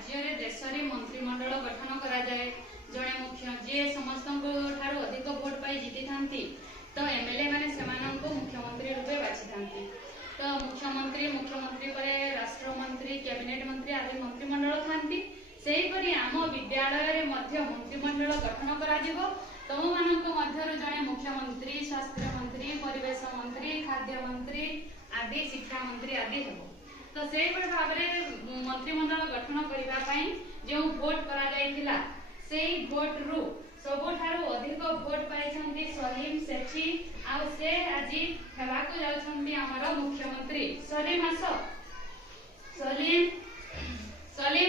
राज्य रे देश रे मंत्रिमंडल गठन करा जाए जणे मुख्य जे समस्त ठारो अधिक वोट पाई जीति थांती तो एमएलए माने सेमानंको मुख्यमंत्री रूपे बाछि थांती तो मुख्यमंत्री परे राष्ट्र मंत्री कैबिनेट मंत्री आदि मंत्रिमंडल थांती सेही परि आम विद्यालय रे मध्य मंत्रिमंडल गठन करा जिवो तम मानक मध्यरु जणे मुख्यमंत्री स्वास्थ्य मंत्री परिवेश मंत्री खाद्य मंत्री आदि शिक्षा मंत्री आदि हेबो तो सेही परि भाबरे मंत्रिमंडल गठन करिबा पई जे वोट करा जायतिला सेही वोट रु सबठारु अधिक वोट पाइछंती सलीम सेठी आ से आजि हेबाकु जाउछंती हमर मुख्यमंत्री सलीम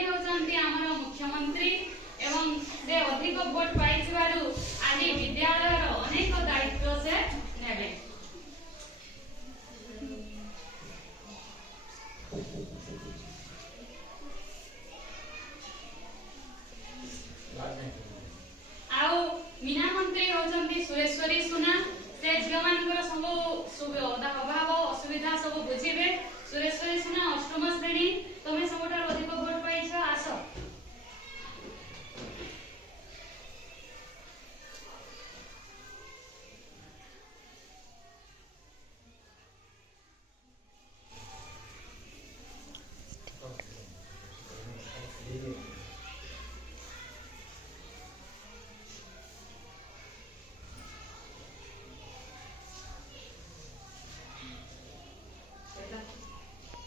होउछंती हमर मुख्यमंत्री एवं से अधिक वोट पाइछबारु आजि विद्यालय